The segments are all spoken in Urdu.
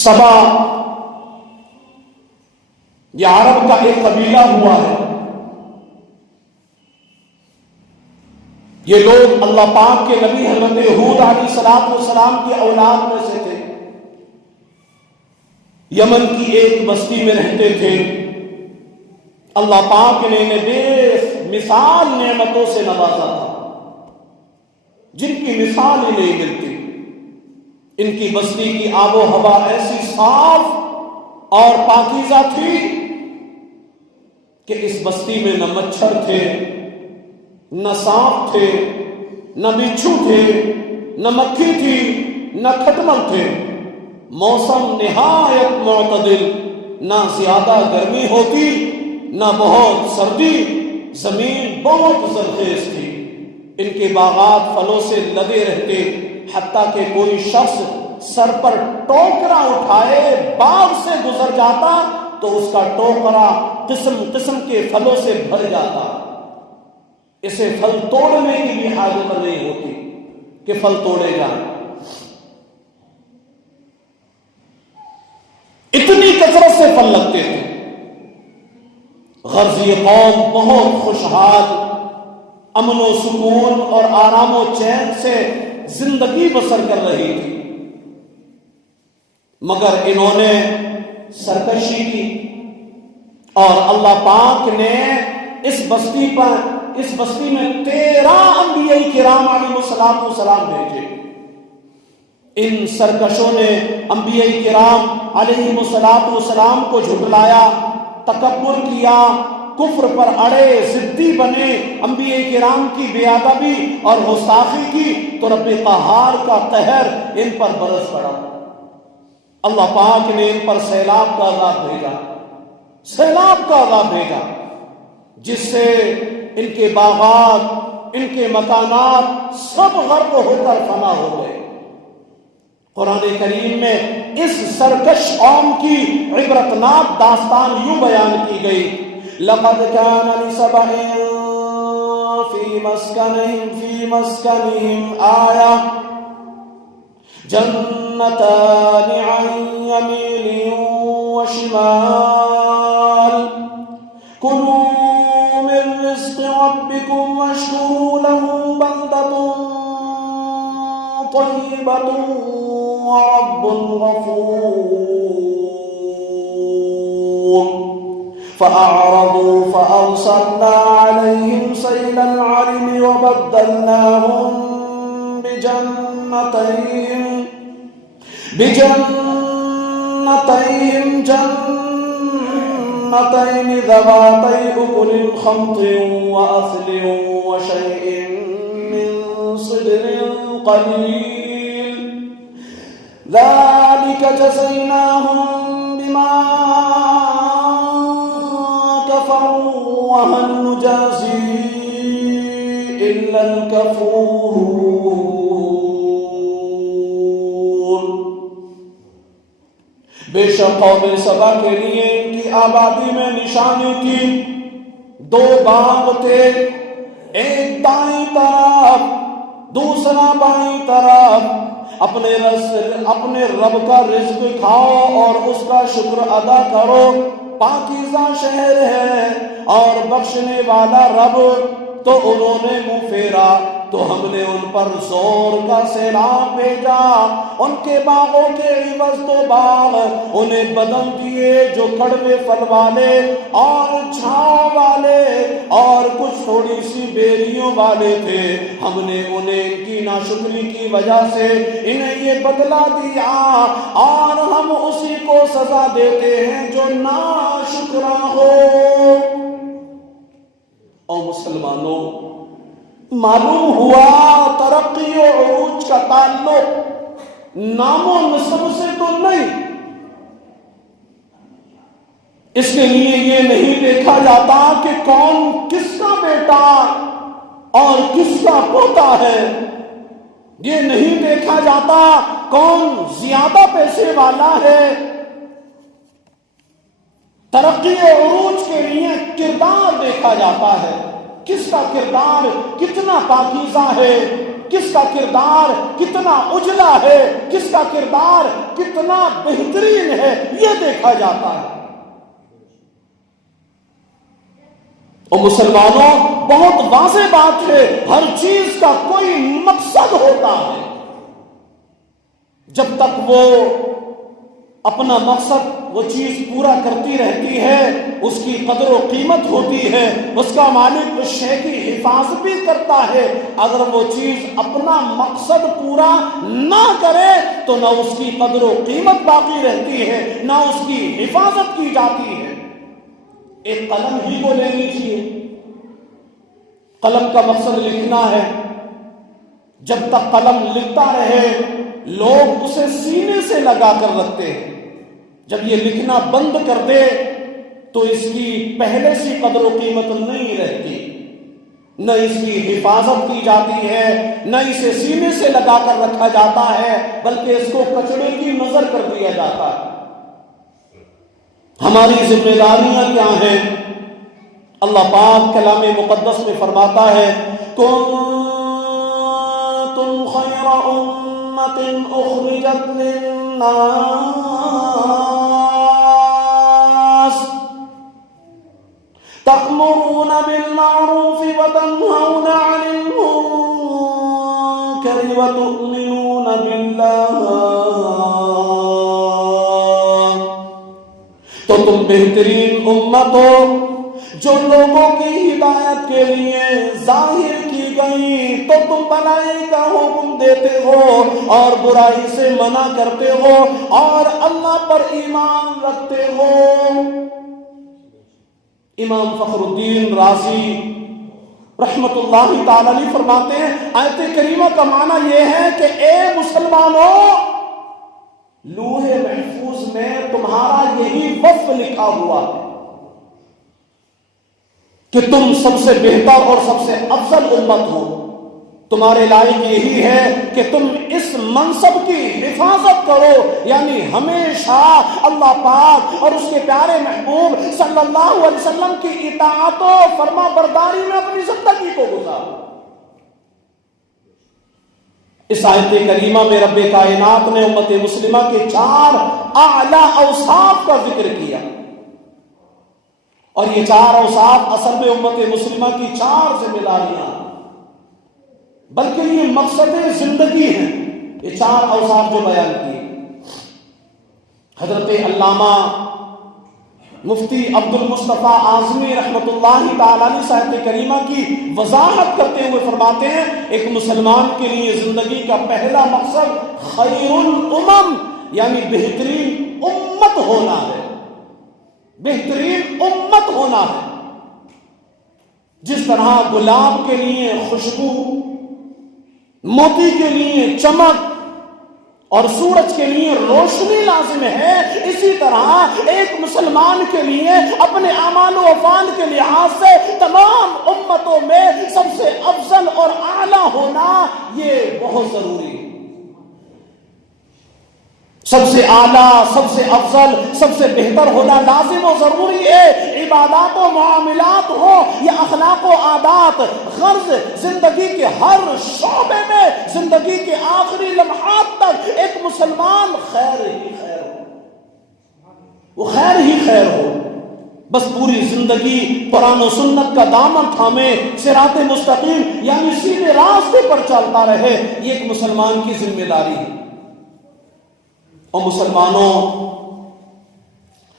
سبا یہ عرب کا ایک قبیلہ ہوا ہے. یہ لوگ اللہ پاک کے نبی حضرت ہود علیہ السلام کی اولاد میں سے تھے. یمن کی ایک بستی میں رہتے تھے. اللہ پاک نے انہیں بے مثال نعمتوں سے نوازا تھا جن کی مثال ہی نہیں ملتی. ان کی بستی کی آب و ہوا ایسی صاف اور پاکیزہ تھی کہ اس بستی میں نہ مچھر تھے، نہ سانپ تھے، نہ بچھو تھے، نہ مکھی تھی، نہ کھٹمل تھے. موسم نہایت معتدل، نہ زیادہ گرمی ہوتی نہ بہت سردی. زمین بہت زرخیز تھی. ان کے باغات پھلوں سے لدے رہتے، حتیٰ کہ کوئی شخص سر پر ٹوکرا اٹھائے باغ سے گزر جاتا تو اس کا ٹوکرا قسم قسم کے پھلوں سے بھر جاتا. اسے پھل توڑنے کی بھی حاجت نہیں ہوتی کہ پھل توڑے جائیں. اتنی کثرت سے پھل لگتے تھے. غرض یہ قوم بہت خوشحال، امن و سکون اور آرام و چین سے زندگی بسر کر رہی تھی. مگر انہوں نے سرکشی کی اور اللہ پاک نے اس بستی میں 13 انبیاء کرام علیہ السلام بھیجے. ان سرکشوں نے انبیاء کرام علیہ السلام کو جھٹلایا، تکبر کیا، کفر پر اڑے، ضدی بنے، انبیاء کرام کی بے ادبی اور گستاخی کی تو رب قہار کا قہر ان پر برس پڑا. اللہ پاک نے ان پر سیلاب کا عذاب بھیجا جس سے ان کے باغات، ان کے مکانات سب غرق ہو کر فنا ہو گئے. قرآن کریم میں اس سرکش قوم کی عبرتناک داستان یوں بیان کی گئی: لقد كان لسبع في مسكنهم آية جنتان عن يمين وشمال كلوا من رزق ربكم واشكروا له بلدة طيبة ورب غفور. فأعرضوا فأرسلنا عليهم سيل العرم وبدلناهم بجنتين ذواتي أكل خمط وأثل وشيء من صدر قليل ذلك جزيناهم بما كفروا وهل نجازي إلا الكفور. بے شک قوم سبا کے لیے ان کی آبادی میں نشانی تھی. 2 باغ تھے، ایک دائیں طرف دوسرا بائیں طرف. اپنے رب کا رزق کھاؤ اور اس کا شکر ادا کرو. پاکیزہ شہر ہے اور بخشنے والا رب. تو انہوں نے منہ پھیرا تو ہم نے ان پر زور کا سیلاب بھیجا. ان کے باغوں کے عوض تو باغ انہیں بدل دیے جو کڑوے پھل والے اور چھاؤں والے اور کچھ تھوڑی سی بیریوں والے تھے. ہم نے انہیں ان کی ناشکری کی وجہ سے انہیں یہ بدلہ دیا اور ہم اسی کو سزا دیتے ہیں جو ناشکرا ہو. اور مسلمانوں، معلوم ہوا ترقی و عروج کا تعلق نام و نسب سے تو نہیں. اس کے لیے یہ نہیں دیکھا جاتا کہ کون کس کا بیٹا اور کس کا پوتا ہے. یہ نہیں دیکھا جاتا کون زیادہ پیسے والا ہے. ترقی و عروج کے لیے کردار دیکھا جاتا ہے. کس کا کردار کتنا پاکیزہ ہے، کس کا کردار کتنا اجلا ہے، کس کا کردار کتنا بہترین ہے، یہ دیکھا جاتا ہے۔ اور مسلمانوں، بہت واضح بات ہے، ہر چیز کا کوئی مقصد ہوتا ہے۔ جب تک وہ اپنا مقصد، وہ چیز پورا کرتی رہتی ہے، اس کی قدر و قیمت ہوتی ہے، اس کا مالک اس شے کی حفاظت بھی کرتا ہے۔ اگر وہ چیز اپنا مقصد پورا نہ کرے تو نہ اس کی قدر و قیمت باقی رہتی ہے، نہ اس کی حفاظت کی جاتی ہے۔ ایک قلم ہی کو لے لیجیے، قلم کا مقصد لکھنا ہے۔ جب تک قلم لکھتا رہے لوگ اسے سینے سے لگا کر رکھتے ہیں، جب یہ لکھنا بند کر دے تو اس کی پہلے سی قدر و قیمت نہیں رہتی، نہ اس کی حفاظت کی جاتی ہے، نہ اسے سینے سے لگا کر رکھا جاتا ہے، بلکہ اس کو کچڑے کی نظر کر دیا جاتا ہے۔ ہماری ذمہ داریاں کیا ہیں؟ اللہ پاک کلام مقدس میں فرماتا ہے، کنتم خیر امۃ اخرجت للناس تأمرون بالمعروف وتنهون عن المنکر وتؤمنون باللہ، تو تم بہترین امت ہو جو لوگوں کی ہدایت کے لیے ظاہر کی گئی، تو تم بھلائی کا حکم دیتے ہو اور برائی سے منع کرتے ہو اور اللہ پر ایمان رکھتے ہو۔ امام فخر الدین رازی رحمت اللہ تعالی علیہ فرماتے ہیں، آیت کریمہ کا معنی یہ ہے کہ اے مسلمانوں، لوح محفوظ میں تمہارا یہی وصف لکھا ہوا ہے کہ تم سب سے بہتر اور سب سے افضل امت ہو۔ تمہارے لائق یہی ہے کہ تم اس منصب کی حفاظت کرو، یعنی ہمیشہ اللہ پاک اور اس کے پیارے محبوب صلی اللہ علیہ وسلم کی اطاعت و فرما برداری میں اپنی زندگی کو گزارو۔ اس آیت کریمہ میں رب کائنات نے امت مسلمہ کے 4 اعلیٰ اوصاف کا ذکر کیا، اور یہ 4 اوصاف اصل میں امت مسلمہ کی 4 ذمہ داریاں، بلکہ یہ مقصد زندگی ہیں، یہ 4 اوصاف جو بیان کیے۔ حضرت علامہ مفتی عبد المصطفیٰ اعظمی رحمت اللہ تعالی علیہ صاحب کریمہ کی وضاحت کرتے ہوئے فرماتے ہیں، ایک مسلمان کے لیے زندگی کا پہلا مقصد خیر الامم، یعنی بہترین امت ہونا ہے، بہترین امت ہونا ہے۔ جس طرح گلاب کے لیے خوشبو، موتی کے لیے چمک اور سورج کے لیے روشنی لازم ہے، اسی طرح ایک مسلمان کے لیے اپنے اعمال و افعال کے لحاظ سے تمام امتوں میں سب سے افضل اور اعلیٰ ہونا یہ بہت ضروری ہے۔ سب سے اعلیٰ، سب سے افضل، سب سے بہتر ہونا لازم و ضروری ہے۔ عبادات و معاملات ہو یا اخلاق و عادات، غرض زندگی کے ہر شعبے میں، زندگی کے آخری لمحات تک ایک مسلمان خیر ہی خیر ہو، وہ خیر ہی خیر ہو، بس پوری زندگی قرآن و سنت کا دامن تھامے، صراط مستقیم یعنی سیدھے راستے پر چلتا رہے، یہ ایک مسلمان کی ذمہ داری ہے۔ اور مسلمانوں،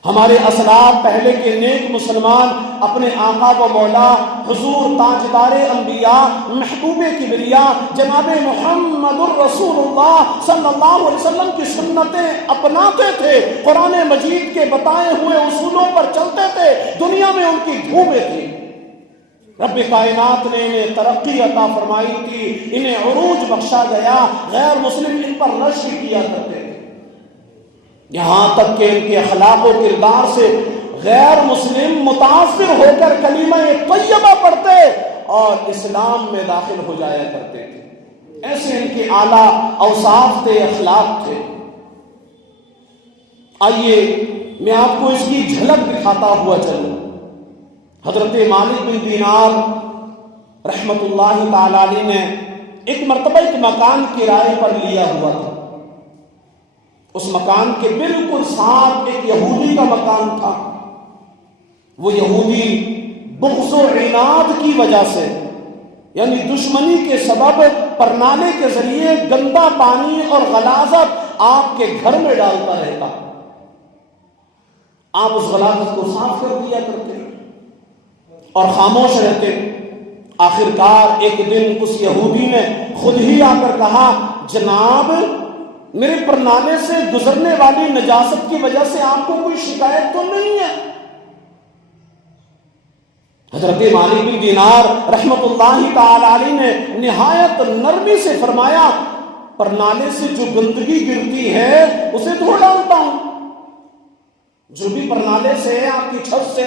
ہمارے اسلاف پہلے کے نیک مسلمان اپنے آقا و مولا حضور تاجدار انبیاء محبوب کبریا جناب محمد الرسول اللہ صلی اللہ علیہ وسلم کی سنتیں اپناتے تھے، قرآن مجید کے بتائے ہوئے اصولوں پر چلتے تھے، دنیا میں ان کی دھومیں تھی۔ رب کائنات نے انہیں ترقی عطا فرمائی تھی، انہیں عروج بخشا گیا، غیر مسلم ان پر رش کیا کرتے تھے، یہاں تک کہ ان کے اخلاق و کردار سے غیر مسلم متاثر ہو کر کلمہ طیبہ پڑھتے اور اسلام میں داخل ہو جایا کرتے تھے۔ ایسے ان کے اعلیٰ اوصاف تھے، اخلاق تھے۔ آئیے میں آپ کو اس کی جھلک دکھاتا ہوا چلوں۔ حضرت مالک بن دینار رحمت اللہ تعالی علیہ نے ایک مرتبہ ایک مکان کرائے پر لیا ہوا تھا. اس مکان کے بالکل ساتھ ایک یہودی کا مکان تھا. وہ یہودی بغض و عناد کی وجہ سے، یعنی دشمنی کے سبب، پرنالے کے ذریعے گندا پانی اور غلاظت آپ کے گھر میں ڈالتا رہتا. آپ اس غلاظت کو صاف کر دیا کرتے اور خاموش رہتے. آخرکار ایک دن اس یہودی نے خود ہی آ کر کہا، جناب میرے پرنالے سے گزرنے والی نجاست کی وجہ سے آپ کو کوئی شکایت تو نہیں ہے؟ حضرت مالک بن دینار رحمت اللہ تعالی علیہ نے نہایت نرمی سے فرمایا، پرنالے سے جو گندگی گرتی ہے اسے دھو ڈالتا ہوں. جو بھی پرنالے سے، آپ کی چھت سے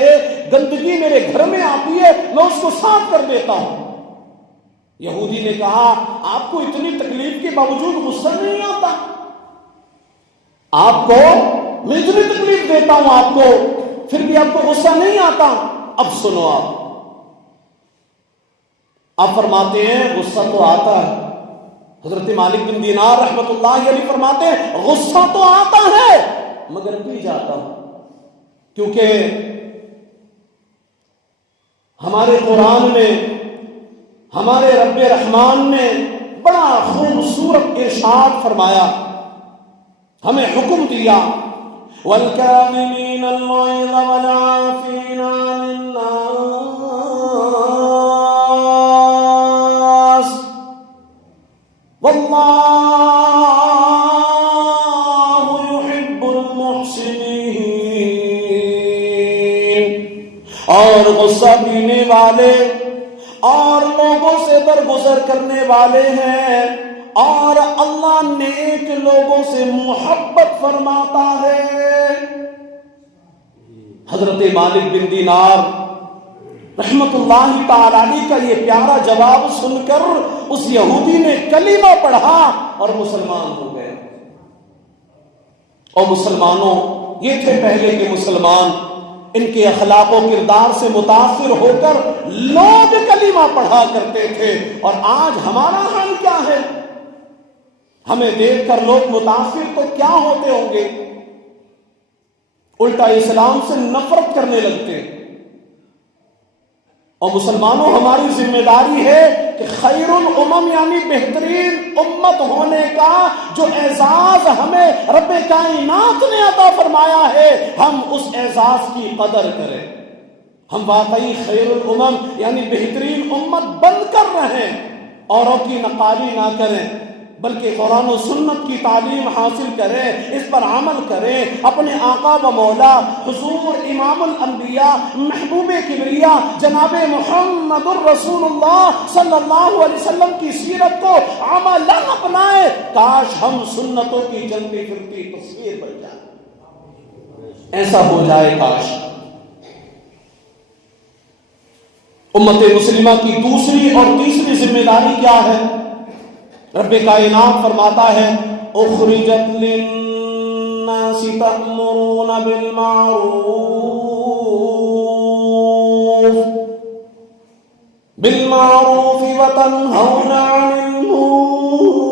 گندگی میرے گھر میں آتی ہے میں اس کو صاف کر دیتا ہوں. یہودی نے کہا، آپ کو اتنی تکلیف کے باوجود غصہ نہیں آتا؟ آپ کو میں اتنی تکلیف دیتا ہوں آپ کو، پھر بھی آپ کو غصہ نہیں آتا؟ اب سنو، آپ فرماتے ہیں غصہ تو آتا ہے. حضرت مالک بن دینار رحمت اللہ علیہ فرماتے ہیں غصہ تو آتا ہے مگر پی جاتا ہوں، کیونکہ ہمارے قرآن میں ہمارے رب رحمان نے بڑا خوبصورت ارشاد فرمایا، ہمیں حکم دیا، وَالْكَاظِمِينَ الْغَيْظَ وَالْعَافِينَ عَنِ النَّاسِ وَاللَّهُ يُحِبُّ الْمُحْسِنِينَ. اور غصہ پینے والے اور لوگوں سے درگزر کرنے والے ہیں، اور اللہ نیک لوگوں سے محبت فرماتا ہے. حضرت مالک بن دینار رحمت اللہ تعالی علیہ کا یہ پیارا جواب سن کر اس یہودی نے کلمہ پڑھا اور مسلمان ہو گئے. اور مسلمانوں، یہ تھے پہلے کے مسلمان، ان کے اخلاق و کردار سے متاثر ہو کر لوگ کلمہ پڑھا کرتے تھے. اور آج ہمارا حال کیا ہے؟ ہمیں دیکھ کر لوگ متاثر تو کیا ہوتے ہوں گے، الٹا اسلام سے نفرت کرنے لگتے. اور مسلمانوں، ہماری ذمہ داری ہے کہ خیر الامم یعنی بہترین امت ہونے کا جو اعزاز ہمیں رب کائنات نے عطا فرمایا ہے، ہم اس اعزاز کی قدر کریں. ہم واقعی خیر الامم یعنی بہترین امت بن کر رہیں، اوروں کی نقالی نہ کریں، بلکہ قرآن و سنت کی تعلیم حاصل کریں، اس پر عمل کریں. اپنے آقا و مولا حضور امام الانبیاء محبوب کبریا جناب محمد الرسول اللہ صلی اللہ علیہ وسلم کی سیرت کو عملاً اپنائیں. کاش ہم سنتوں کی چلتی پھرتی تصویر بن جائے، ایسا ہو جائے کاش. امت مسلمہ کی دوسری اور تیسری ذمہ داری کیا ہے؟ رب کائنات فرماتا ہے، اخرجت للناس تأمرون بالمعروف وتنہون عن المنکر.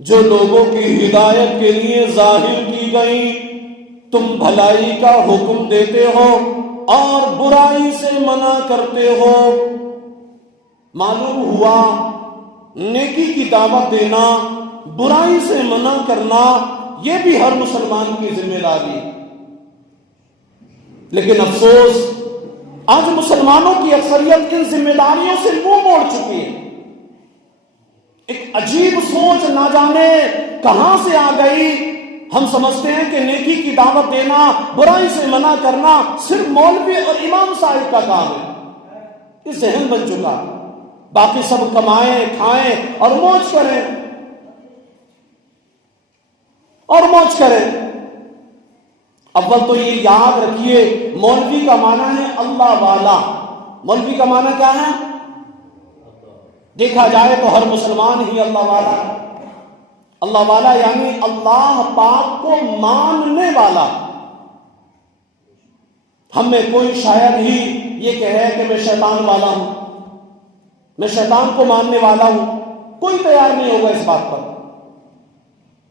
جو لوگوں کی ہدایت کے لیے ظاہر کی گئی، تم بھلائی کا حکم دیتے ہو اور برائی سے منع کرتے ہو. معلوم ہوا نیکی کی دعوت دینا، برائی سے منع کرنا، یہ بھی ہر مسلمان کی ذمہ داری ہے. لیکن افسوس، آج مسلمانوں کی اکثریت ان ذمہ داریوں سے منہ موڑ چکی ہے. ایک عجیب سوچ نہ جانے کہاں سے آ گئی. ہم سمجھتے ہیں کہ نیکی کی دعوت دینا، برائی سے منع کرنا صرف مولوی اور امام صاحب کا کام ہے. یہ ذہن بن چکا، باقی سب کمائیں کھائیں اور موج کریں اور موج کریں. اول تو یہ یاد رکھیے، مولوی کا معنی ہے اللہ والا. مولوی کا معنی کیا ہے؟ دیکھا جائے تو ہر مسلمان ہی اللہ والا. اللہ والا یعنی اللہ پاک کو ماننے والا. ہم میں کوئی شاید ہی یہ کہے کہ میں شیطان والا ہوں. میں شیطان کو ماننے والا ہوں، کوئی تیار نہیں ہوگا اس بات پر۔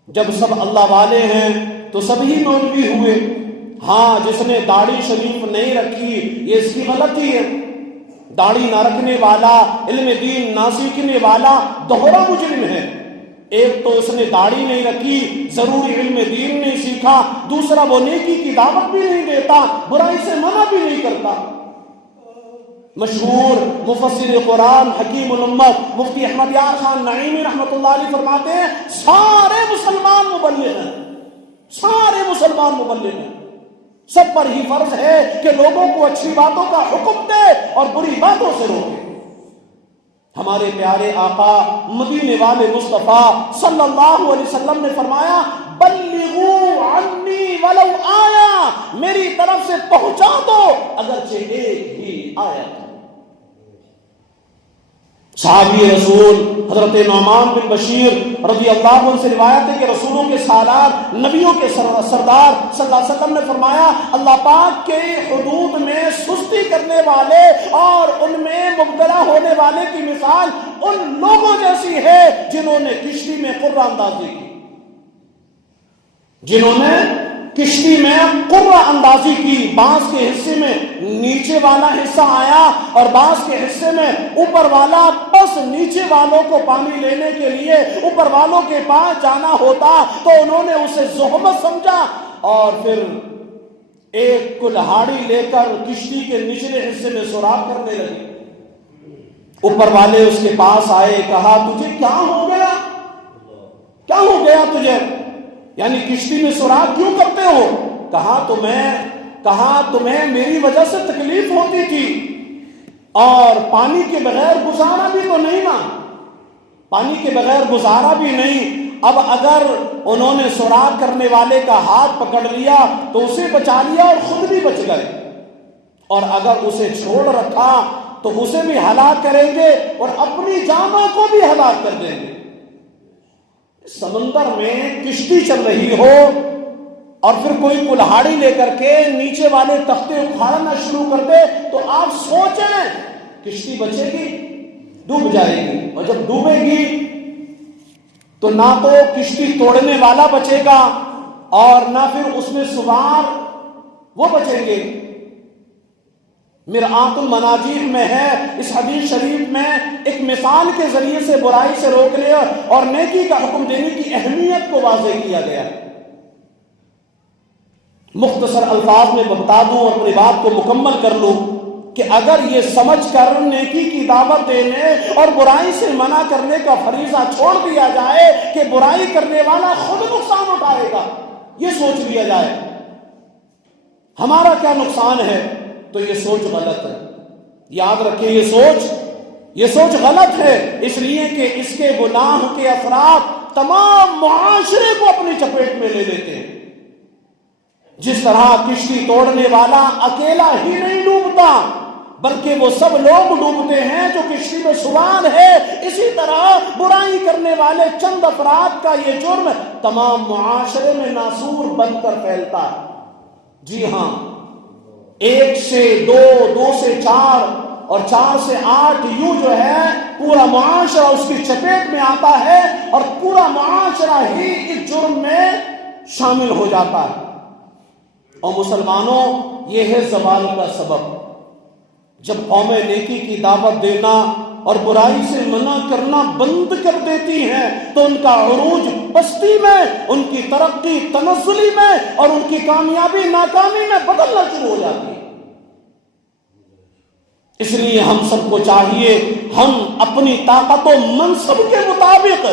جب سب اللہ والے ہیں تو سبھی مولوی ہوئے۔ ہاں، جس نے داڑھی شریف نہیں رکھی یہ اس کی غلطی ہے۔ داڑھی نہ رکھنے والا، علم دین نہ سیکھنے والا دوہرا مجرم ہے۔ ایک تو اس نے داڑھی نہیں رکھی، ضروری علم دین نہیں سیکھا، دوسرا وہ نیکی کی دعوت بھی نہیں دیتا، برائی سے منع بھی نہیں کرتا۔ مشہور مفسر قرآن حکیم الامت مفتی احمد یار خان نعیمی رحمۃ اللہ علیہ فرماتے ہیں سارے مسلمان مبلغ ہیں، سارے مسلمان مبلغ ہیں، سب پر ہی فرض ہے کہ لوگوں کو اچھی باتوں کا حکم دے اور بری باتوں سے روکے۔ ہمارے پیارے آقا مدینے والے مصطفیٰ صلی اللہ علیہ وسلم نے فرمایا بلغوا عنی ولو آیا، میری طرف سے پہنچا دو اگرچہ ایک ہی آیت۔ صحابی رسول حضرت نعمان بن بشیر رضی اللہ عنہ سے روایت ہے کہ رسولوں کے سالار، نبیوں کے سردار صلی اللہ علیہ وسلم نے فرمایا اللہ پاک کے حدود میں سستی کرنے والے اور ان میں مبتلا ہونے والے کی مثال ان لوگوں جیسی ہے جنہوں نے کشتی میں قرہ اندازی کی، جنہوں نے کشتی میں قرہ اندازی کی۔ بعض کے حصے میں نیچے والا حصہ آیا اور بعض کے حصے میں اوپر والا، بس نیچے والوں کو پانی لینے کے لیے اوپر والوں کے پاس جانا ہوتا تو انہوں نے اسے زحمت سمجھا اور پھر ایک کلہاڑی لے کر کشتی کے نچلے حصے میں سوراخ کرنے لگے۔ اوپر والے اس کے پاس آئے، کہا تجھے کیا ہو گیا، کیا ہو گیا تجھے، یعنی کشتی میں سوراخ کیوں کرتے ہو؟ کہا تمہیں میری وجہ سے تکلیف ہوتی تھی اور پانی کے بغیر گزارا بھی تو نہیں نا، پانی کے بغیر گزارا بھی نہیں۔ اب اگر انہوں نے سوراخ کرنے والے کا ہاتھ پکڑ لیا تو اسے بچا لیا اور خود بھی بچ گئے، اور اگر اسے چھوڑ رکھا تو اسے بھی ہلاک کریں گے اور اپنی جانوں کو بھی ہلاک کر دیں گے۔ سمندر میں کشتی چل رہی ہو اور پھر کوئی کلہاڑی لے کر کے نیچے والے تختے اکھاڑنا شروع کر دے تو آپ سوچیں کشتی بچے گی؟ ڈوب جائے گی، اور جب ڈوبے گی تو نہ تو کشتی توڑنے والا بچے گا اور نہ پھر اس میں سوار وہ بچیں گے۔ مرآت المناجیح میں ہے، اس حدیث شریف میں ایک مثال کے ذریعے سے برائی سے روکنے اور نیکی کا حکم دینے کی اہمیت کو واضح کیا گیا۔ مختصر الفاظ میں بتا دوں اور اپنی بات کو مکمل کر لوں کہ اگر یہ سمجھ کر نیکی کی دعوت دینے اور برائی سے منع کرنے کا فریضہ چھوڑ دیا جائے کہ برائی کرنے والا خود نقصان اٹھائے گا، یہ سوچ لیا جائے ہمارا کیا نقصان ہے، تو یہ سوچ غلط ہے۔ یاد رکھیں یہ سوچ غلط ہے، اس لیے کہ اس کے گناہ کے اثرات تمام معاشرے کو اپنی چپیٹ میں لے لیتے ہیں۔ جس طرح کشتی توڑنے والا اکیلا ہی نہیں ڈوبتا بلکہ وہ سب لوگ ڈوبتے ہیں جو کشتی میں سوار ہے، اسی طرح برائی کرنے والے چند افراد کا یہ جرم تمام معاشرے میں ناسور بن کر پھیلتا ہے۔ جی ہاں، 1 سے 2، 2 سے 4 اور 4 سے 8 یوں جو ہے پورا معاشرہ اس کی چپیٹ میں آتا ہے اور پورا معاشرہ ہی اس جرم میں شامل ہو جاتا ہے۔ اور مسلمانوں، یہ ہے زوال کا سبب۔ جب قومیں نیکی کی دعوت دینا اور برائی سے منع کرنا بند کر دیتی ہیں تو ان کا عروج پستی میں، ان کی ترقی تنزلی میں اور ان کی کامیابی ناکامی میں بدلنا شروع ہو جاتی ہے۔ اس لیے ہم سب کو چاہیے ہم اپنی طاقت و منصب کے مطابق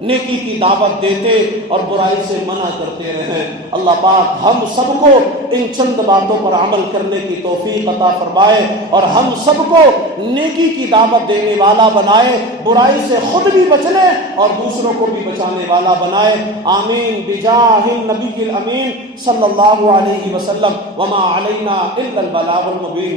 نیکی کی دعوت دیتے اور برائی سے منع کرتے رہیں۔ اللہ پاک ہم سب کو ان چند باتوں پر عمل کرنے کی توفیق عطا فرمائے اور ہم سب کو نیکی کی دعوت دینے والا بنائے، برائی سے خود بھی بچنے اور دوسروں کو بھی بچانے والا بنائے۔ آمین بجاہ النبی الامین صلی اللہ علیہ وسلم۔ وما علینا الا البلاغ المبین۔